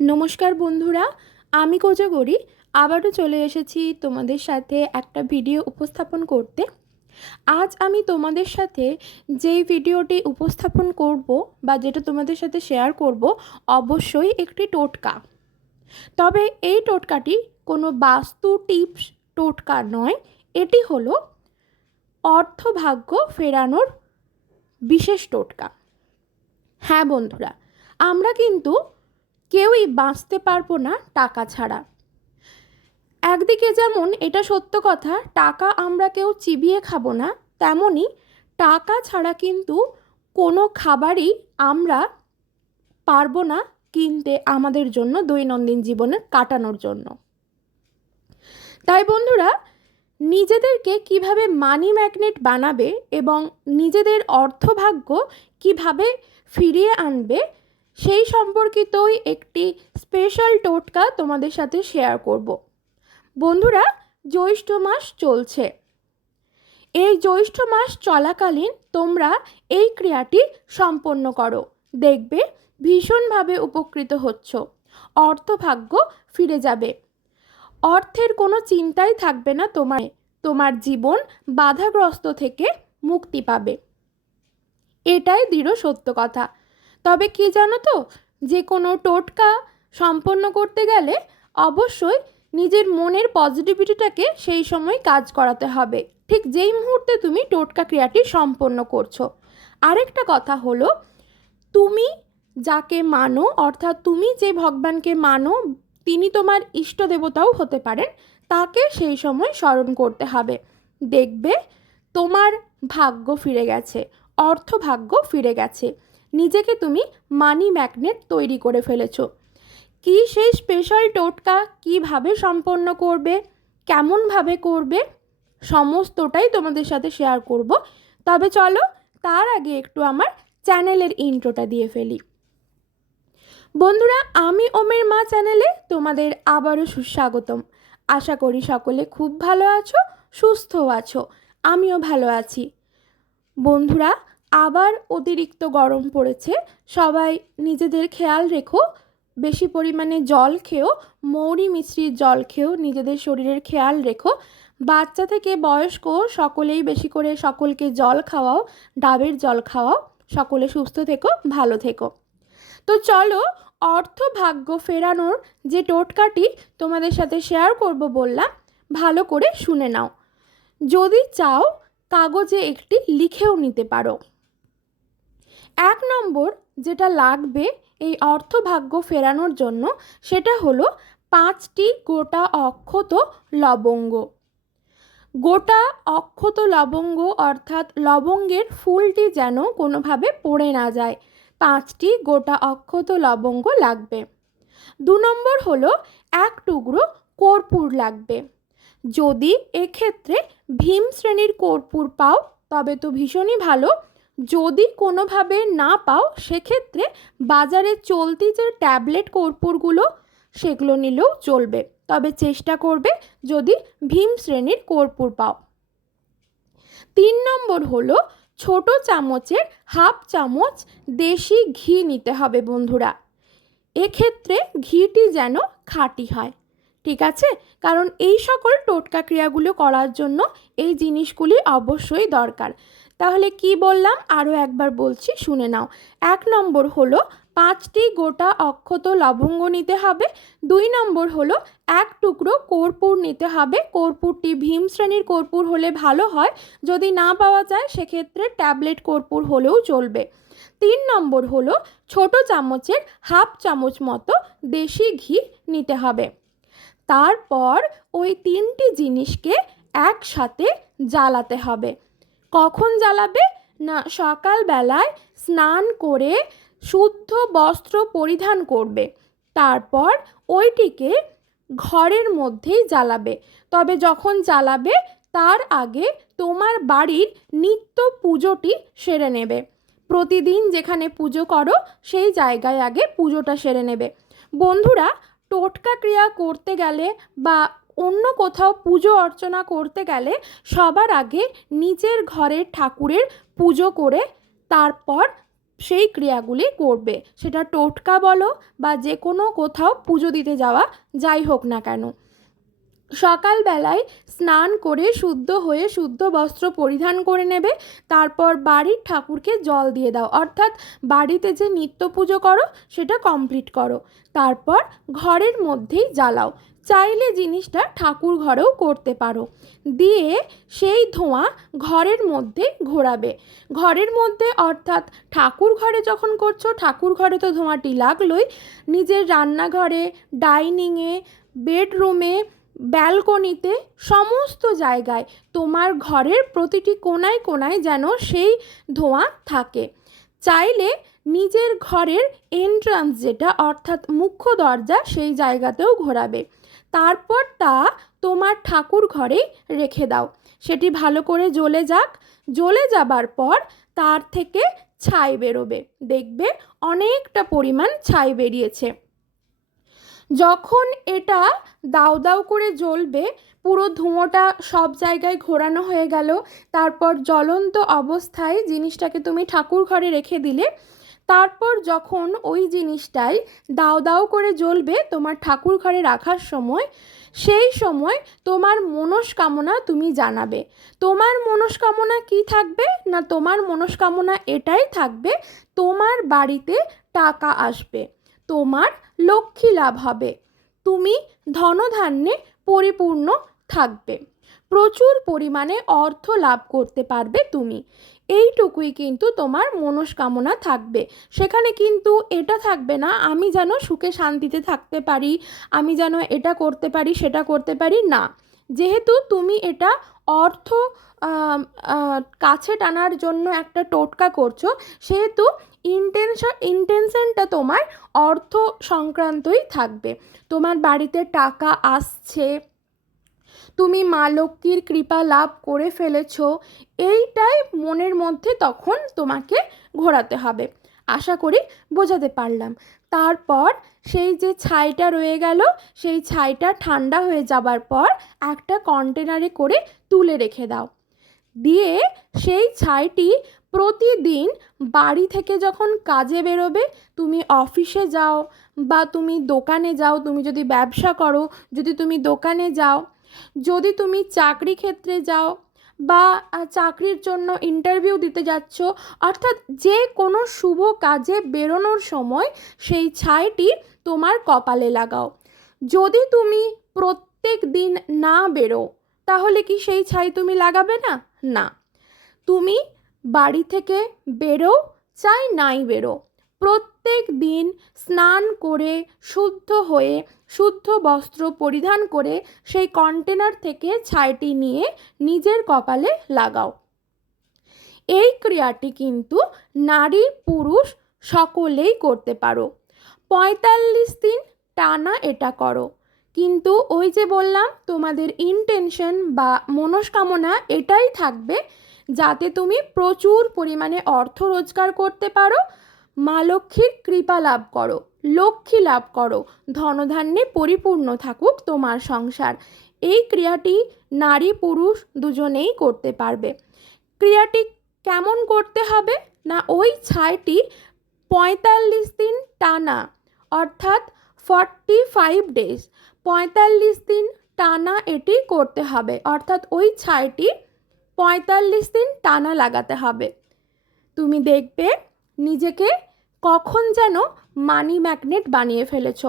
নমস্কার বন্ধুরা, আমি কোজাগরি আবারও চলে এসেছি তোমাদের সাথে একটা ভিডিও উপস্থাপন করতে। আজ আমি তোমাদের সাথে যেই ভিডিওটি উপস্থাপন করব বা যেটা তোমাদের সাথে শেয়ার করব, অবশ্যই একটি টোটকা। তবে এই টোটকাটি কোনো বাস্তু টিপস টোটকা নয়, এটি হলো অর্থভাগ্য ফেরানোর বিশেষ টোটকা। হ্যাঁ বন্ধুরা, আমরা কিন্তু কেউই বাঁচতে পারব না টাকা ছাড়া। একদিকে যেমন এটা সত্য কথা, টাকা আমরা কেউ চিবিয়ে খাব না তেমনই টাকা ছাড়া কিন্তু কোনো খাবারই আমরা পারব না কিনতে আমাদের জন্য দৈনন্দিন জীবনে কাটানোর জন্য। তাই বন্ধুরা, নিজেদেরকে কীভাবে মানি ম্যাগনেট বানাবে এবং নিজেদের অর্থভাগ্য কীভাবে ফিরিয়ে আনবে সেই সম্পর্কিতই একটি স্পেশাল টোটকা তোমাদের সাথে শেয়ার করব। বন্ধুরা, জ্যৈষ্ঠ মাস চলছে। এই জ্যৈষ্ঠ মাস চলাকালীন তোমরা এই ক্রিয়াটি সম্পন্ন করো। দেখবে, ভীষণভাবে উপকৃত হচ্ছ। অর্থভাগ্য ফিরে যাবে। অর্থের কোনো চিন্তাই থাকবে না তোমার। তোমার জীবন বাধাগ্রস্ত থেকে মুক্তি পাবে। এটাই দৃঢ় সত্য কথা। তবে কি জানো তো, যে কোনো টোটকা সম্পন্ন করতে গেলে অবশ্যই নিজের মনের পজিটিভিটিটাকে সেই সময় কাজ করাতে হবে। ঠিক যেই মুহূর্তে তুমি টোটকা ক্রিয়াটি সম্পন্ন করছ। আরেকটা কথা হলো, তুমি যাকে মানো, অর্থাৎ তুমি যে ভগবানকে মানো, তিনি তোমার ইষ্ট দেবতাও হতে পারেন, তাকে সেই সময় স্মরণ করতে হবে। দেখবে, তোমার ভাগ্য ফিরে গেছে অর্থ ভাগ্য ফিরে গেছে। নিজেকে তুমি মানি ম্যাগনেট তৈরি করে ফেলেছো। কি সেই স্পেশাল টোটকা কীভাবে সম্পন্ন করবে? কেমনভাবে করবে? সমস্তটাই তোমাদের সাথে শেয়ার করব। তবে চলো, তার আগে একটু আমার চ্যানেলের ইন্ট্রোটা দিয়ে ফেলি। বন্ধুরা, আমি ওমের মা চ্যানেলে তোমাদের আবারও সুস্বাগতম। আশা করি সকলে খুব ভালো আছো সুস্থ আছো। আমিও ভালো আছি। বন্ধুরা আবার অতিরিক্ত গরম পড়েছে। সবাই নিজেদের খেয়াল রেখো, বেশি পরিমাণে জল খেও, মৌরি মিশ্রির জল খেও, নিজেদের শরীরের খেয়াল রেখো। বাচ্চা থেকে বয়স্ক সকলেই বেশি করে সকলকে জল খাওয়াও, ডাবের জল খাওয়াও। সকলে সুস্থ থেকো, ভালো থেকো। তো চলো অর্থ ভাগ্য ফেরানোর যে টোটকাটি তোমাদের সাথে শেয়ার করব বললাম, ভালো করে শুনে নাও। যদি চাও, কাগজে একটি লিখেও নিতে পারো। এক নম্বর যেটা লাগবে এই অর্থভাগ্য ফেরানোর জন্য সেটা হলো পাঁচটি গোটা অক্ষত লবঙ্গ। গোটা অক্ষত লবঙ্গ অর্থাৎ লবঙ্গের ফুলটি যেন কোনোভাবে পড়ে না যায়, পাঁচটি গোটা অক্ষত লবঙ্গ লাগবে। দু নম্বর হলো এক টুকরো কর্পূর লাগবে। যদি এক্ষেত্রে ভীম শ্রেণির কর্পূর পাও, তবে তো ভীষণই ভালো যদি কোনোভাবে না পাও, সেক্ষেত্রে বাজারে চলতি যে ট্যাবলেট কর্পূরগুলো, সেগুলো নিলেও চলবে। তবে চেষ্টা করবে যদি ভীম শ্রেণির কর্পূর পাও। তিন নম্বর হলো, ছোট চামচের হাফ চামচ দেশি ঘি নিতে হবে বন্ধুরা। এক্ষেত্রে ঘিটি যেন খাঁটি হয়। ঠিক আছে? কারণ এই সকল টোটকা ক্রিয়াগুলো করার জন্য এই জিনিসগুলি অবশ্যই দরকার। তাহলে কি বললাম? আরও একবার বলছি, শুনে নাও। এক নম্বর হলো, পাঁচটি গোটা অক্ষত লবঙ্গ নিতে হবে। দুই নম্বর হলো, এক টুকরো কর্পূর নিতে হবে। কর্পূরটি ভীম শ্রেণির কর্পূর হলে ভালো হয়। যদি না পাওয়া যায়, সেক্ষেত্রে ট্যাবলেট কর্পূর হলেও চলবে। তিন নম্বর হলো, ছোট চামচের হাফ চামচ মতো দেশি ঘি নিতে হবে। তারপর ওই তিনটি জিনিসকে একসাথে জ্বালাতে হবে। কখন জ্বালাবে? না, সকালবেলায় স্নান করে শুদ্ধ বস্ত্র পরিধান করবে। তারপর ওইটিকে ঘরের মধ্যেই জ্বালাবে। তবে যখন জ্বালাবে, তার আগে তোমার বাড়ির নিত্য পুজোটি সেরে নেবে। প্রতিদিন যেখানে পুজো করো, সেই জায়গায় আগে পুজোটা সেরে নেবে। বন্ধুরা, টোটকা ক্রিয়া করতে গেলে বা অন্য কোথাও পুজো অর্চনা করতে গেলে সবার আগে নিজের ঘরের ঠাকুরের পুজো করে তারপর সেই ক্রিয়াগুলি করবে। সেটা টোটকা বলো বা যে কোনো কোথাও পুজো দিতে যাওয়া, যাই হোক না কেন। সকালবেলায় স্নান করে শুদ্ধ হয়ে শুদ্ধ বস্ত্র পরিধান করে নেবে, তারপর বাড়ির ঠাকুরকে জল দিয়ে দাও। অর্থাৎ বাড়িতে যে নিত্য পুজো করো, সেটা কমপ্লিট করো। তারপর ঘরের মধ্যেই জ্বালাও। চাইলে জিনিসটা ঠাকুর ঘরেও করতে পারো। দিয়ে সেই ধোঁয়া ঘরের মধ্যে ঘোরাবে। ঘরের মধ্যে অর্থাৎ ঠাকুর ঘরে যখন করছ, ঠাকুর ঘরে তো ধোঁয়াটি লাগলোই। নিজের রান্নাঘরে, ডাইনিংয়ে, বেডরুমে, ব্যালকনিতে, সমস্ত জায়গায় তোমার ঘরের প্রতিটি কোনায় কোনায় যেন সেই ধোঁয়া থাকে। চাইলে নিজের ঘরের এন্ট্রান্স যেটা, অর্থাৎ মুখ্য দরজা, সেই জায়গাতেও ঘোরাবে। তারপর তা তোমার ঠাকুর ঘরেই রেখে দাও। সেটি ভালো করে জ্বলে যাক। জ্বলে যাবার পর তার থেকে ছাই বেরোবে। দেখবে অনেকটা পরিমাণ ছাই বেরিয়েছে। যখন এটা দাউ দাউ করে জ্বলবে, পুরো ধুঁয়োটা সব জায়গায় ঘোরানো হয়ে গেল। তারপর জ্বলন্ত অবস্থায় জিনিসটাকে তুমি ঠাকুর ঘরে রেখে দিলে তারপর যখন ওই জিনিসটাই দাও দাও করে জ্বলবে তোমার ঠাকুর ঘরে রাখার সময়, সেই সময় তোমার মনস্কামনা তুমি জানাবে। তোমার মনস্কামনা কি থাকবে না তোমার মনস্কামনা এটাই থাকবে, তোমার বাড়িতে টাকা আসবে, তোমার লক্ষ্মী লাভ হবে, তুমি ধনধান্যে পরিপূর্ণ থাকবে। প্রচুর পরিমাণে অর্থ লাভ করতে পারবে তুমি। এইটুকুই কিন্তু তোমার মনস্কামনা থাকবে। সেখানে কিন্তু এটা থাকবে না, আমি যেন সুখে শান্তিতে থাকতে পারি, আমি যেন এটা করতে পারি, সেটা করতে পারি, না। যেহেতু তুমি এটা অর্থ কাছে টানার জন্য একটা টোটকা করছ, সেহেতু ইন্টেনশন ইন্টেনশনটা তোমার অর্থ সংক্রান্তই থাকবে। তোমার বাড়িতে টাকা আসছে তুমি মা লক্ষ্মীর কৃপা লাভ করে ফেলেছো, এইটাই মনের মধ্যে তখন তোমাকে ঘোরাতে হবে। আশা করি বোঝাতে পারলাম। তারপর সেই যে ছাইটা রয়ে গেল, সেই ছাইটা ঠান্ডা হয়ে যাবার পর একটা কন্টেনারে করে তুলে রেখে দাও। দিয়ে সেই ছাইটি প্রতিদিন বাড়ি থেকে যখন কাজে বেরোবে, তুমি অফিসে যাও বা তুমি দোকানে যাও, তুমি যদি ব্যবসা করো, যদি তুমি দোকানে যাও যদি তুমি চাকরি ক্ষেত্রে যাও বা চাকরির জন্য ইন্টারভিউ দিতে যাচ্ছ, অর্থাৎ যে কোনো শুভ কাজে বেরোনোর সময় সেই ছাইটি তোমার কপালে লাগাও। যদি তুমি প্রত্যেক দিন না বেরো, তাহলে কি সেই ছাই তুমি লাগাবে না? না। তুমি বাড়ি থেকে বেরো, চাই নাই বেরো। প্রত্যেক দিন স্নান করে শুদ্ধ হয়ে শুদ্ধ বস্ত্র পরিধান করে সেই কন্টেনার থেকে ছাইটি নিয়ে নিজের কপালে লাগাও। এই ক্রিয়াটি কিন্তু নারী পুরুষ সকলেই করতে পারো। পঁয়তাল্লিশ দিন টানা এটা করো। কিন্তু ওই যে বললাম, তোমাদের ইনটেনশন বা মনস্কামনা এটাই থাকবে, যাতে তুমি প্রচুর পরিমাণে অর্থ রোজগার করতে পারো মা লক্ষ্মীর কৃপা লাভ করো, লক্ষ্মী লাভ করো, ধনধান্যে পরিপূর্ণ থাকুক তোমার সংসার। এই ক্রিয়াটি নারী পুরুষ দুজনেই করতে পারবে। ক্রিয়াটি কেমন করতে হবে? না, ওই ছাইটি পঁয়তাল্লিশ দিন টানা, অর্থাৎ ফর্টি ফাইভ ডেজ পঁয়তাল্লিশ দিন টানা এটি করতে হবে, অর্থাৎ ওই ছাইটি পঁয়তাল্লিশ দিন টানা লাগাতে হবে। তুমি দেখবে নিজেকে কখন যেন মানি ম্যাগনেট বানিয়ে ফেলেছ?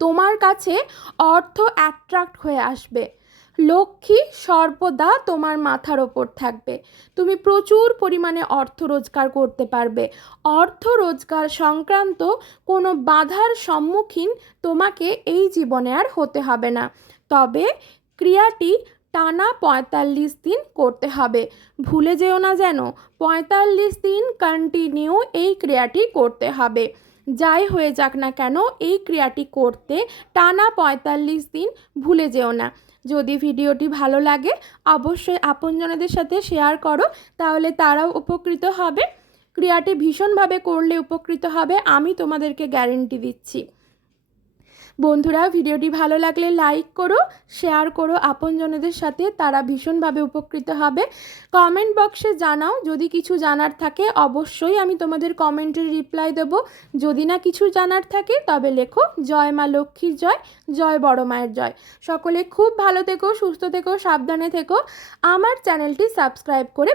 তোমার কাছে অর্থ অ্যাট্রাক্ট হয়ে আসবে। লক্ষ্মী সর্বদা তোমার মাথার ওপর থাকবে। তুমি প্রচুর পরিমাণে অর্থ রোজগার করতে পারবে। অর্থ রোজগার সংক্রান্ত কোনো বাধার সম্মুখীন তোমাকে এই জীবনে আর হতে হবে না। তবে ক্রিয়াটি টানা পঁয়তাল্লিশ দিন করতে হবে। ভুলে যেও না যেন পঁয়তাল্লিশ দিন কন্টিনিউ এই ক্রিয়াটি করতে হবে। যাই হয়ে যাক না কেন, এই ক্রিয়াটি করতে টানা পঁয়তাল্লিশ দিন ভুলে যেও না। যদি ভিডিওটি ভালো লাগে, অবশ্যই আপনজনদের সাথে শেয়ার করো, তাহলে তারাও উপকৃত হবে। ক্রিয়াটি ভীষণভাবে করলে উপকৃত হবে, আমি তোমাদেরকে গ্যারেন্টি দিচ্ছি। বন্ধুরা, ভিডিওটি ভালো লাগলে লাইক করো, শেয়ার করো, আপনজনেদের সাথে তারা ভীষণভাবে উপকৃত হবে। কমেন্ট বক্সে জানাও, যদি কিছু জানার থাকে, অবশ্যই আমি তোমাদের কমেন্টের রিপ্লাই দেব। যদি না কিছু জানার থাকে, তবে লেখো, জয় মা লক্ষ্মীর জয় জয় বড় মায়ের জয়। সকলে খুব ভালো থেকো, সুস্থ থেকো, সাবধানে থেকো। আমার চ্যানেলটি সাবস্ক্রাইব করে